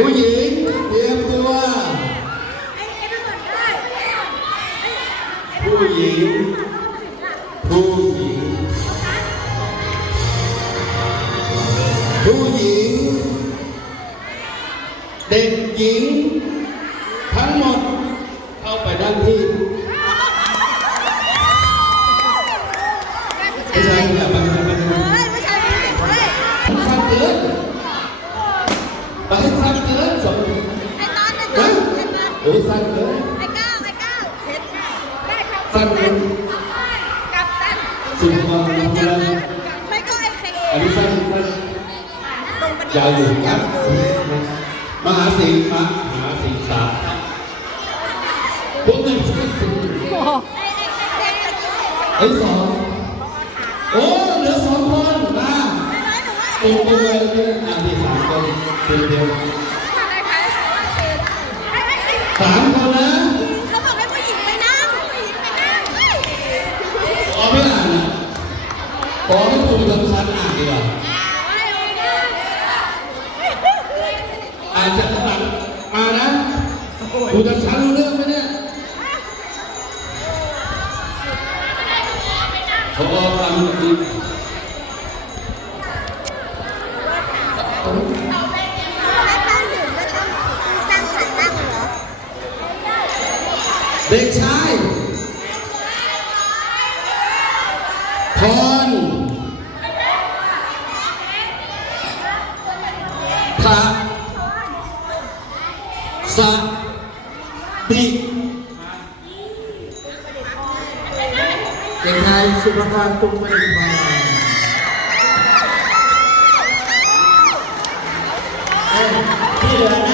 ผู้หญิงเตรียมตัว ผู้หญิง ผู้หญิง ผู้หญิง เด็กหญิง ทั้งหมดเข้าไปด้านที่ไม่ใช่อย่า โอ้ยสั้นเกินสั้นเกินสิบวันทำอะไรไม่ก็ไอ้เคอันนี้สั้นสั้นตรงประเด็นยาวอยู่ครับมหาสิงห์มหาสิงห์สามพวกหนึ่งสิบสี่ไอ้ไอ้ไอ้สองโอ้เหลือสองคนมาน้อยหนูว่าตรงเลยเนี่ยอะที่สามคนเดียวเดียว สามคนนะเขาบอกให้ผู้หญิงไปนั่งผู้หญิงไปนั่งขอไม่อ่านอะขอให้ครูทำชั้นอ่านดีกว่าอ่านจากข้างหลังมานะครูทำชั้นรู้เรื่องไหมเนี่ยเขาบอกทำดี แล้วตั้งอยู่ก็ต้องตั้งขาตั้งเหรอ เด็กชายพรพระสติเด็กชายสุภกรตุงมณีพรเอ้ยที่เหลือ